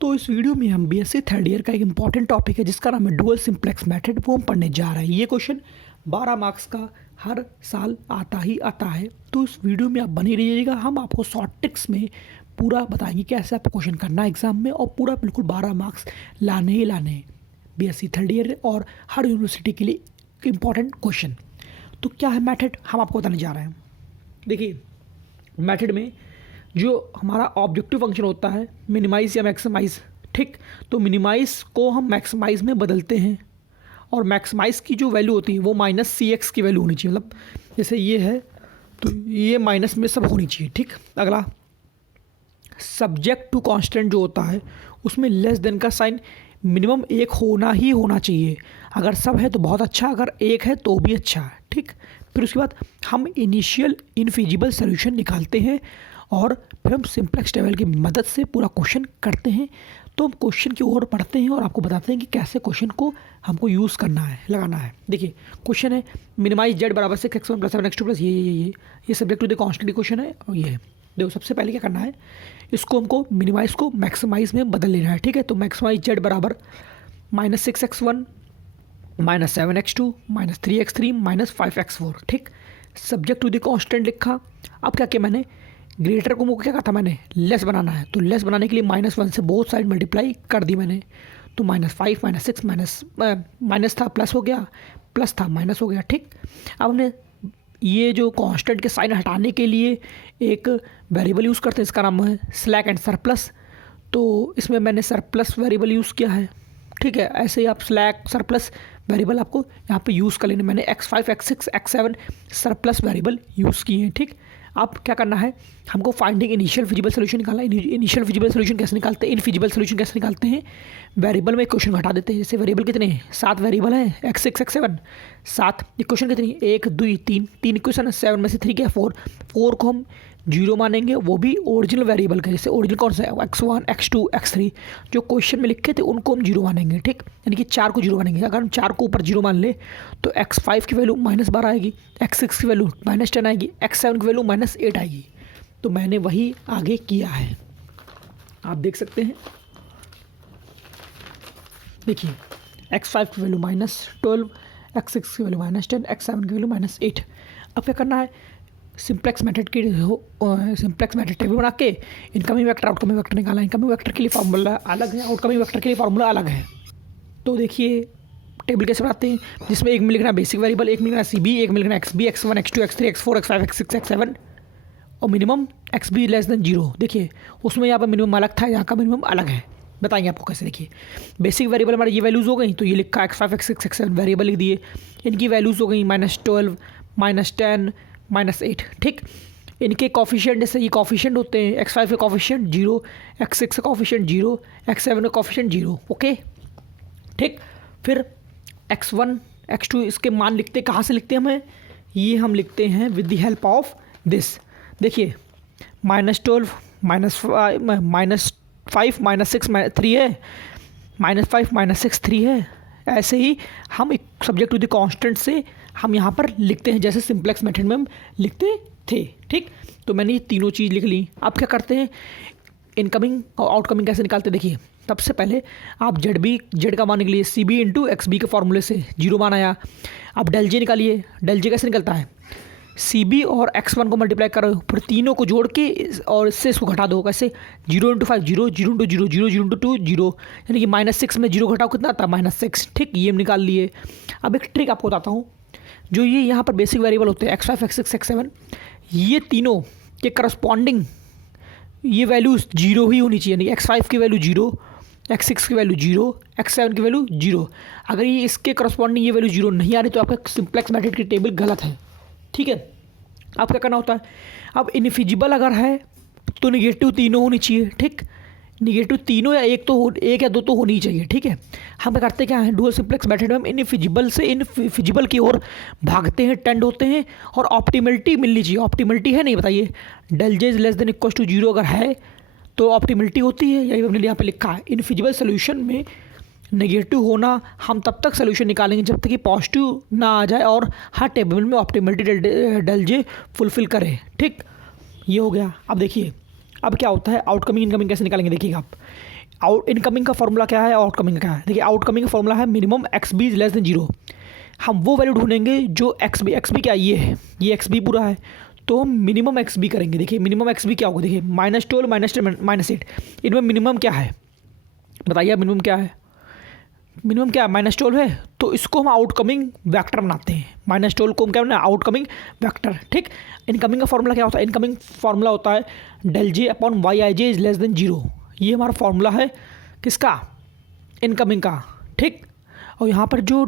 तो इस वीडियो में हम बीएससी थर्ड ईयर का एक इंपॉर्टेंट टॉपिक है जिसका नाम है डुअल सिंप्लेक्स मेथड, वो हम पढ़ने जा रहे हैं। ये क्वेश्चन 12 मार्क्स का हर साल आता है। तो इस वीडियो में आप बने रहिएगा, हम आपको शॉर्ट ट्रिक्स में पूरा बताएंगे कैसे आपको क्वेश्चन करना है एग्जाम में, और पूरा बिल्कुल 12 मार्क्स लाने ही लाने हैं बीएससी थर्ड ईयर और हर यूनिवर्सिटी के लिए इंपॉर्टेंट क्वेश्चन। तो क्या है मेथड, हम आपको बताने जा रहे हैं। देखिए, मेथड में जो हमारा ऑब्जेक्टिव फंक्शन होता है मिनिमाइज़ या मैक्सिमाइज़, ठीक, तो मिनिमाइज़ को हम मैक्सिमाइज़ में बदलते हैं और मैक्सिमाइज़ की जो वैल्यू होती है वो माइनस सी एक्स की वैल्यू होनी चाहिए। मतलब जैसे ये है तो ये माइनस में सब होनी चाहिए, ठीक। अगला, सब्जेक्ट टू कांस्टेंट जो होता है उसमें लेस देन का साइन मिनिमम एक होना ही होना चाहिए। अगर सब है तो बहुत अच्छा, अगर एक है तो भी अच्छा है, ठीक। फिर उसके बाद हम इनिशियल इनफिजिबल सोल्यूशन निकालते हैं और फिर हम सिंप्लेक्स टेबल की मदद से पूरा क्वेश्चन करते हैं। तो हम क्वेश्चन की ओर पढ़ते हैं और आपको बताते हैं कि कैसे क्वेश्चन को हमको यूज़ करना है, लगाना है। देखिए, क्वेश्चन है मिनिमाइज जेड बराबर से x1 + 7 x2 + ये subject to the constant question है। और ये है, देखो सबसे पहले क्या करना है, इसको हमको मिनिमाइज को मैक्सिमाइज में बदल लेना है, ठीक है। तो मैक्सिमाइज जेड बराबर -6x1 -7x2 -3x3 -5x4, ठीक। सब्जेक्ट टू द कांस्टेंट लिखा। अब क्या किया मैंने, ग्रेटर को मुझे क्या कहा था मैंने, लेस बनाना है। तो लेस बनाने के लिए -1 से बोथ साइड मल्टीप्लाई कर दी मैंने। तो -5 -6 माइनस था प्लस हो गया, प्लस था माइनस हो गया, ठीक। अब हमने ये जो कांस्टेंट के साइन हटाने के लिए एक वेरिएबल यूज़ करते हैं, इसका नाम है स्लैक एंड सरप्लस। तो इसमें मैंने सरप्लस वेरिएबल यूज़ किया है, ठीक है। ऐसे ही आप स्लैक सरप्लस वेरिएबल आपको यहाँ पे यूज़ कर लेना। मैंने x5 x6 x7 surplus variable use किए हैं, ठीक। अब क्या करना है, हमको फाइंडिंग इनिशियल फिजिबल सोल्यूशन निकालना है। इनिशियल फिजिबल सोल्यूशन कैसे निकालते हैं, इनफिजिबल सोल्यूशन कैसे निकालते हैं, वेरिएबल में क्वेश्चन घटा देते हैं। जैसे वेरिएबल कितने हैं, 7 वेरिएबल हैं, x6 x7 7। इक्वेशन कितनी, 1 2 3 इक्वेशन है, 7 में से 3 क्या 4 को हम 0 मानेंगे, वो भी ओरिजिनल वेरिएबल का। जैसे ओरिजिनल कौन सा है, x1 x2 x3 जो क्वेश्चन में लिखे थे उनको हम 0 मानेंगे, ठीक। यानी कि 4 को 0 मानेंगे। अगर हम 4 को ऊपर 0 मान ले तो x5 की वैल्यू -12 आएगी, x6 की वैल्यू -10 आएगी, x7 की वैल्यू -8 आएगी। तो मैंने वही आगे किया है, आप देख सकते हैं। देखिए, x5 की वैल्यू -12, x6 की वैल्यू -10, x7 की वैल्यू -8। अब क्या करना है, सिंप्लेक्स मेथड टेबल बना के इनकमिंग वेक्टर आउटकमिंग वेक्टर निकालना। इनकमिंग वेक्टर के लिए फार्मूला अलग है, आउटकमिंग वेक्टर के लिए फार्मूला अलग है। तो देखिए टेबल कैसे बनाते हैं, जिसमें एक में लिखना बेसिक वेरिएबल, एक में लिखना सी बी, एक में लिखना x B, x1 x2 x3 x4 x5 x6 x7 और minimum X be less than 0। देखिए उसमें यहाँ पर मिनिमम अलग था, यहाँ का मिनिमम अलग है, बताएंगे आपको कैसे। देखिए बेसिक वेरिएबल हमारी ये वैल्यूज़ हो गई, तो ये लिखा x5 x6 x7 वेरिएबल लिख दिए। इनकी वैल्यूज़ हो गई -12 -10 -8, ठीक। इनके कॉफिशिएंट, जैसे ये कॉफिशिएंट होते हैं, x5 के कॉफिशिएंट 0, x6 का कॉफिशिएंट 0, x7 का कॉफिशिएंट 0, ओके, ठीक। फिर x1 x2 इसके मान लिखते कहाँ से लिखते हैं हमें, ये हम लिखते हैं with the help of this. देखिए -12 -5 -6 3 है, -5 -6 3 है। ऐसे ही हम एक सब्जेक्ट टू द कांस्टेंट से हम यहाँ पर लिखते हैं, जैसे सिंप्लेक्स मेथड में हम लिखते थे, ठीक। तो मैंने ये तीनों चीज़ लिख ली। अब क्या करते हैं, इनकमिंग और आउटकमिंग कैसे निकालते हैं। देखिए सबसे पहले आप जेड का मान निकलिए, C B into X B के फॉर्मूले से 0 मान आया। अब डेल जे निकालिए, डेल जे कैसे निकलता है, सी बी और x1 को मल्टीप्लाई करो, फिर तीनों को जोड़ के और इससे इसको घटा दो। कैसे, 0 × 5 0, 0 × 0 0, 0 × 2 0, यानी कि -6 में 0 घटाओ कितना आता है -6, ठीक। ये हम निकाल लिए। अब एक ट्रिक आपको बताता हूँ, जो ये यहाँ पर बेसिक वेरिएबल होते हैं x5 x6 x7, ये तीनों के करस्पॉन्डिंग ये वैल्यूज़ 0 ही होनी चाहिए। यानी x5 की वैल्यू 0, x6 की वैल्यू 0, x7 की वैल्यू 0। अगर ये इसके करस्पॉन्डिंग ये वैल्यू 0 नहीं आ रही तो आपका सिंप्लेक्स मेथड की टेबल गलत है, ठीक है। अब क्या करना होता है, अब इनफिजिबल अगर है तो निगेटिव तीनों होनी चाहिए, ठीक। निगेटिव तीनों या एक या दो तो होनी ही चाहिए, ठीक है। हम क्या करते क्या है, डुअल सिंप्लेक्स मेथड में हम इनफिजिबल से इनफिजिबल की ओर भागते हैं, टेंड होते हैं, और ऑप्टिमलिटी मिलनी चाहिए। ऑप्टिमलिटी है नहीं, बताइए, del J less than equal to 0 अगर है तो ऑप्टिमलिटी होती है, यही हमने यहाँ पे लिखा है। इनफिजिबल सोल्यूशन में नेगेटिव होना, हम तब तक सोल्यूशन निकालेंगे जब तक कि पॉजिटिव ना आ जाए और हर टेबल में ऑप्टिमलिटी डेल जे फुलफिल करे, ठीक। ये हो गया। अब देखिए अब क्या होता है, आउटकमिंग इनकमिंग कैसे निकालेंगे। देखिएगा आप, आउट इनकमिंग का फॉर्मूला क्या है, आउटकमिंग का क्या है। देखिए आउटकमिंग का फॉर्मूला है minimum X B is less than 0। हम वो वैल्यू ढूंढेंगे जो एक्स बी क्या ये है, ये एक्स बी पूरा है, तो हम मिनिमम एक्स बी करेंगे। देखिए मिनिमम एक्स बी क्या होगा, देखिए -12 -10 -8, इनमें मिनिमम क्या है बताइए, मिनिमम क्या है, मिनिमम क्या है -12 है, तो इसको हम आउटकमिंग वेक्टर बनाते हैं। -12 को हम क्या बनाते हैं, आउटकमिंग वेक्टर। ठीक, इनकमिंग का फॉर्मूला क्या होता है, इनकमिंग फॉर्मूला होता है del J upon Y I J is less than 0। ये हमारा फॉर्मूला है किसका, इनकमिंग का। ठीक, और यहाँ पर जो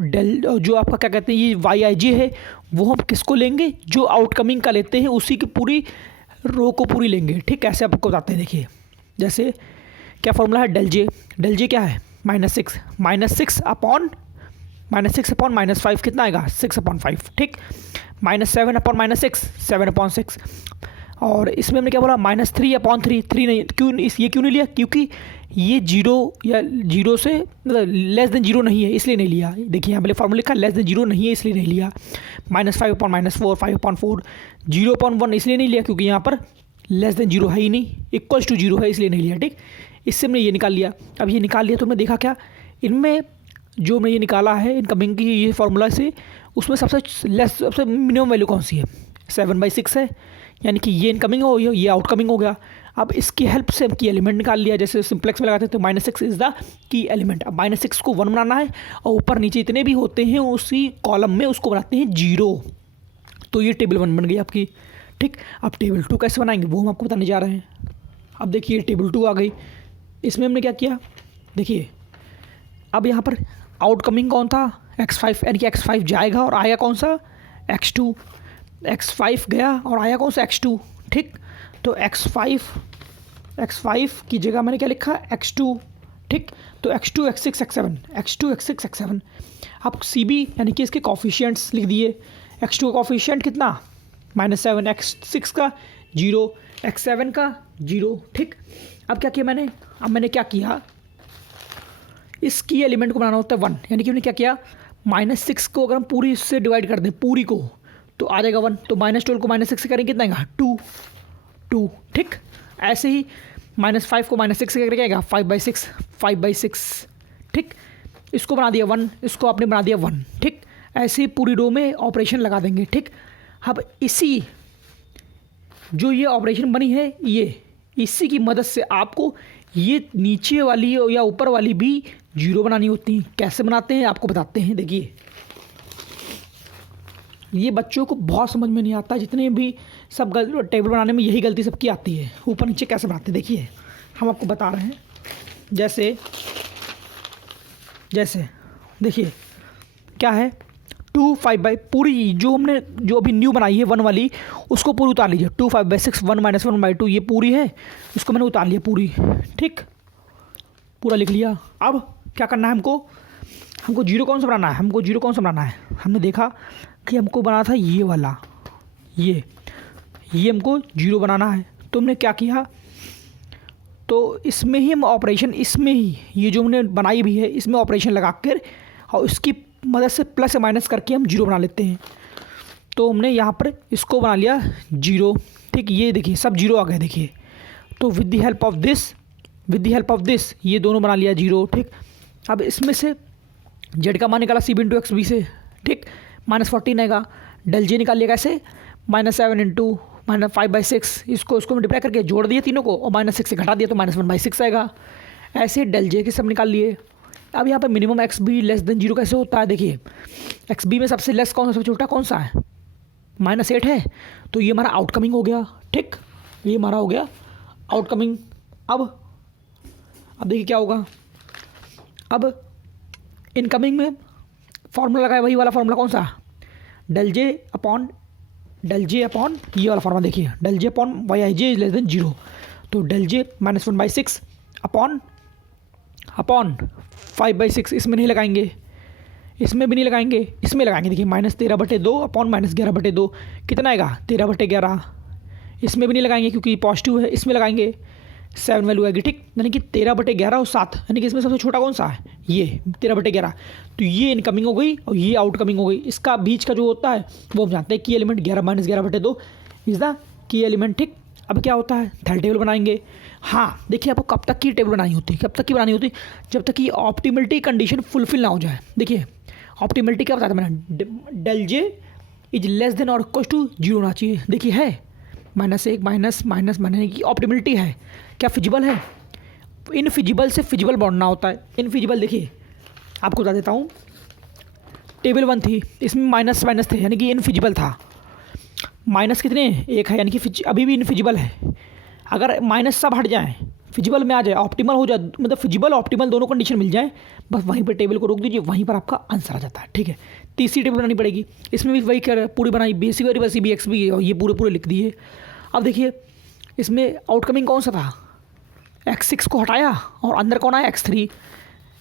जो आपका क्या कहते हैं ये वाई आई जे है, वो हम किसको लेंगे, जो आउटकमिंग का लेते हैं उसी की पूरी रो को पूरी लेंगे। ठीक, कैसे आपको बताते हैं, देखिए जैसे क्या फॉर्मूला है डेल जे क्या है -6 अपॉन -5 कितना आएगा 6/5। ठीक, -7 अपॉन -6 7/6, और इसमें हमने क्या बोला -3/3 3 नहीं, ये क्यों नहीं लिया, क्योंकि ये 0 या 0 से मतलब लेस देन 0 नहीं है इसलिए नहीं लिया। देखिए यहाँ पहले फॉर्मूला लिखा लेस देन 0 नहीं है इसलिए नहीं लिया। -5/-4 5/4 0/1 इसलिए नहीं लिया क्योंकि यहाँ पर लेस देन 0 है ही नहीं, इक्वल्स टू 0 है इसलिए नहीं लिया। ठीक, इससे हमने ये निकाल लिया। अब ये निकाल लिया तो हमने देखा क्या, इनमें जो हमने ये निकाला है इनकमिंग की ये फार्मूला से, उसमें सबसे मिनिमम वैल्यू कौन सी है, 7/6 है, यानी कि ये इनकमिंग हो गया, ये आउटकमिंग हो गया। अब इसकी हेल्प से हम की एलिमेंट निकाल लिया, जैसे सिंप्लेक्स में लगाते हैं तो -6 इज़ द की एलिमेंट। अब -6 को 1 बनाना है और ऊपर नीचे इतने भी होते हैं उसी कॉलम में उसको बनाते हैं 0। तो ये टेबल 1 बन गई आपकी। ठीक, अब टेबल 2 कैसे बनाएंगे वो हम आपको बताने जा रहे हैं। अब देखिए टेबल 2 आ गई, इसमें हमने क्या किया, देखिए अब यहाँ पर आउटकमिंग कौन था x5, यानी कि x5 जाएगा और आया कौन सा x2, x5 गया और आया कौन सा x2। ठीक, तो x5 की जगह मैंने क्या लिखा x2। ठीक, तो x2 x6 x7 आप CB यानी कि इसके कॉफिशिएंट्स लिख दिए। x2 का कॉफिशिएंट कितना -7, x6 का 0, x7 का 0। ठीक, अब क्या किया मैंने, अब मैंने क्या किया, इस की एलिमेंट को बनाना होता है 1, यानी कि हमने क्या किया -6 को अगर हम पूरी इससे डिवाइड कर दें पूरी को तो आ जाएगा 1, तो -12 को -6 से करेंगे कितना आएगा 2। ठीक, ऐसे ही -5 को -6 से करके आएगा 5/6। ठीक, इसको बना दिया 1, इसको आपने बना दिया 1। ठीक, ऐसे ही पूरी रो में ऑपरेशन लगा देंगे। ठीक, अब इसी जो ये ऑपरेशन बनी है ये, इसी की मदद से आपको ये नीचे वाली या ऊपर वाली भी 0 बनानी होती हैं। कैसे बनाते हैं आपको बताते हैं। देखिए ये बच्चों को बहुत समझ में नहीं आता, जितने भी सब टेबल बनाने में यही गलती सबकी आती है, ऊपर नीचे कैसे बनाते हैं। देखिए हम आपको बता रहे हैं, जैसे देखिए क्या है 2 5 पूरी जो हमने जो अभी न्यू बनाई है 1 वाली उसको पूरी उतार लीजिए। 2 5/6 1 - 1/2 ये पूरी है, इसको मैंने उतार लिया पूरी। ठीक, पूरा लिख लिया। अब क्या करना है हमको 0 कौन सा बनाना है, हमने देखा कि हमको बनाना था ये वाला, ये हमको 0 बनाना है। तो हमने क्या किया, तो इसमें ही हम ऑपरेशन, इसमें ही ये जो हमने बनाई भी है इसमें ऑपरेशन लगा कर और इसकी मदद से प्लस या माइनस करके हम 0 बना लेते हैं। तो हमने यहाँ पर इसको बना लिया 0। ठीक, ये देखिए सब 0 आ गए। देखिए तो with the help of this ये दोनों बना लिया 0। ठीक, अब इसमें से जेड का मान निकाला CB × XB से। ठीक, -14 आएगा, डेल जे निकाल लिया कैसे -7 × -5/6, इसको मल्टीप्लाई करके जोड़ दिए तीनों को और -6 से घटा दिया तो -1/6 आएगा। ऐसे डेल जे के सब निकाल लिए। अब यहाँ पर मिनिमम XB लेस देन 0 कैसे होता है, देखिए XB में सबसे लेस कौन सा, सबसे छोटा कौन सा है, -8 है, तो ये हमारा आउटकमिंग हो गया। ठीक, ये हमारा हो गया आउटकमिंग। अब देखिए क्या होगा, अब इनकमिंग में फॉर्मूला लगाए वही वाला फॉर्मूला कौन सा, डेल जे अपॉन ये वाला फॉर्मूला। देखिए del J upon Y I J is less than 0, तो डेल जे -1/6 अपॉन 5/6, इसमें नहीं लगाएंगे, इसमें भी नहीं लगाएंगे, इसमें लगाएंगे। देखिए -13/2 अपॉन -11/2 कितना आएगा 13/11, इसमें भी नहीं लगाएंगे क्योंकि पॉजिटिव है, इसमें लगाएंगे 7 वैल्यू आएगी। ठीक, यानी कि 13/11 और 7, यानी कि इसमें सबसे छोटा कौन सा है, ये 13/11। तो ये इनकमिंग हो गई और ये आउटकमिंग हो गई। इसका बीच का जो होता है वो हम जानते हैं की element 11 - 11/2 is the key element. ठीक, अब क्या होता है, थर्ड टेबल बनाएंगे। हाँ देखिए, आपको कब तक की टेबल बनानी होती है, कब तक की बनानी होती है, जब तक कि ऑप्टिमलिटी कंडीशन फुलफिल ना हो जाए। देखिए ऑप्टिमलिटी क्या बताया था मैंने, del J is less than और इक्वल टू जीरो होना चाहिए। देखिए है -1 माइनस माइनस माइनस की ऑप्टिमलिटी है, क्या फिजिबल है, इनफिजिबल से फिजिबल बढ़ना होता है। इनफिजिबल देखिए आपको बता देता हूँ, टेबल 1 थी, इसमें माइनस माइनस थे यानी कि इनफिजिबल था। माइनस कितने, 1 है यानी कि अभी भी इनफिजिबल है। अगर माइनस सब हट जाए, फिजिबल में आ जाए, ऑप्टिमल हो जाए, मतलब फिजिबल ऑप्टिमल दोनों कंडीशन मिल जाए, बस वहीं पर टेबल को रोक दीजिए, वहीं पर आपका आंसर आ जाता है। ठीक है, तीसरी टेबल बनानी पड़ेगी, इसमें भी वही कर पूरी बनाई, basic variable C B X भी, और ये पूरे लिख दिए। अब देखिए इसमें आउटकमिंग कौन सा था, x6 को हटाया और अंदर कौन आया, x3,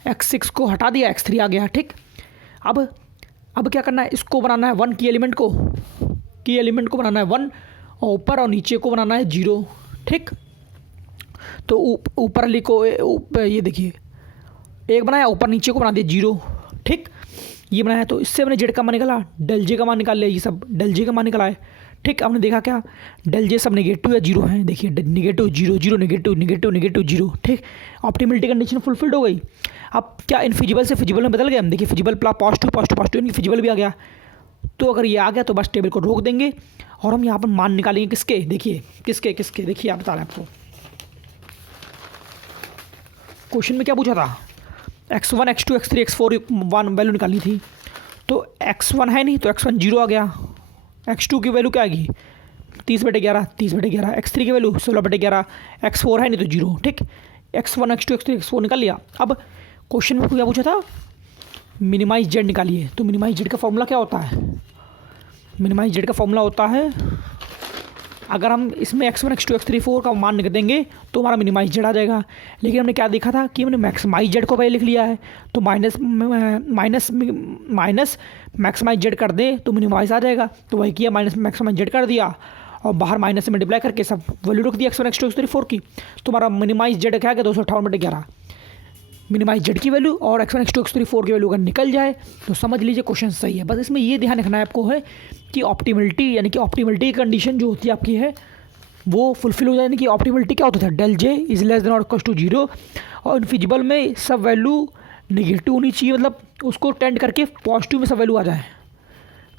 x6 को हटा दिया, x3 आ गया। ठीक, अब क्या करना है, इसको बनाना है 1 की एलिमेंट को बनाना है 1, और ऊपर और नीचे को बनाना है 0। ठीक, तो ऊपर लिखो, ये देखिए 1 बनाया, ऊपर नीचे को बना दिया 0। ठीक, ये बनाया, तो इससे मैंने जेड का मान निकाला, डेल जे का मान निकाल लिया, ये सब डेल जे का मान निकाला है। ठीक, हमने देखा क्या, डेल जे सब नेगेटिव या जीरो है, देखिए नेगेटिव 0 0 नेगेटिव नेगेटिव नेगेटिव 0। ठीक, ऑप्टिमलिटी कंडीशन फुलफिल्ड हो गई। अब क्या इनफिजिबल से फिजिबल में बदल गया, हम देखिए feasible plus positive positive positive यानी फिजिबल भी आ गया। तो अगर ये आ गया तो बस टेबल को रोक देंगे और हम यहाँ पर मान निकालेंगे किसके, देखिए किसके देखिए आप बता रहे हैं आपको क्वेश्चन में क्या पूछा था, x1 x2 x3 x4 1 value निकालनी थी। तो x1 है नहीं तो x1 0 आ गया, x2 की वैल्यू क्या आएगी 30/11 30/11, x3 की वैल्यू 16/11, x4 है नहीं तो 0। ठीक, x1 x2 x3 x4 निकाल लिया। अब क्वेश्चन में क्या पूछा था, मिनिमाइज जेड निकालिए। तो मिनिमाइज जेड का फॉर्मूला क्या होता है, मिनिमाइज जेड का फॉर्मूला होता है, अगर हम इसमें x1 x2 x3 4 का मान लिख देंगे तो हमारा मिनिमाइज जेड आ जाएगा। लेकिन हमने क्या देखा था कि हमने मैक्सिमाइज जेड को पहले लिख लिया है, तो माइनस मैक्सिमाइज जेड कर दें तो मिनिमाइज आ जाएगा। तो वही किया, माइनस मैक्सिमाइज जेड कर दिया और बाहर माइनस से मल्टीप्लाई करके सब वैल्यू रख दिया x1 x2 x3 4 की। तो हमारा मिनिमाइज जेड क्या है, 258/11 मिनिमाइज जेड की वैल्यू और x1 x2 x3 4 की वैल्यू अगर निकल जाए तो समझ लीजिए क्वेश्चन सही है। बस इसमें ये ध्यान रखना है आपको है कि ऑप्टिमलिटी यानी कि ऑप्टिमलिटी कंडीशन जो होती है आपकी है वो फुलफिल हो जाए। यानी कि ऑप्टिमलिटी क्या होता था, del J is less than और इक्वल टू 0, और इनफिजिबल में सब वैल्यू नेगेटिव होनी चाहिए, मतलब उसको टेंड करके पॉजिटिव में सब वैल्यू आ जाए,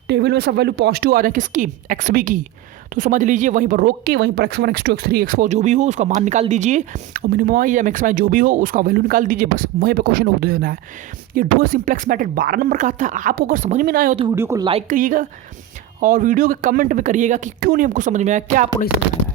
टेबल में सब वैल्यू पॉजिटिव आ जाए किसकी, एक्स बी की। तो समझ लीजिए वहीं पर रोक के वहीं पर x1 x2 x3 x4 जो भी हो उसका मान निकाल दीजिए और मिनिमम या मैक्सिमम जो भी हो उसका वैल्यू निकाल दीजिए, बस वहीं पे क्वेश्चन रोक देना है। ये डुअल सिंप्लेक्स मेथड 12 नंबर का आता है। आपको अगर समझ में ना आया हो तो वीडियो को लाइक करिएगा और वीडियो के कमेंट में करिएगा कि क्यों नहीं हमको समझ में आया, क्या आपको नहीं समझ में आया।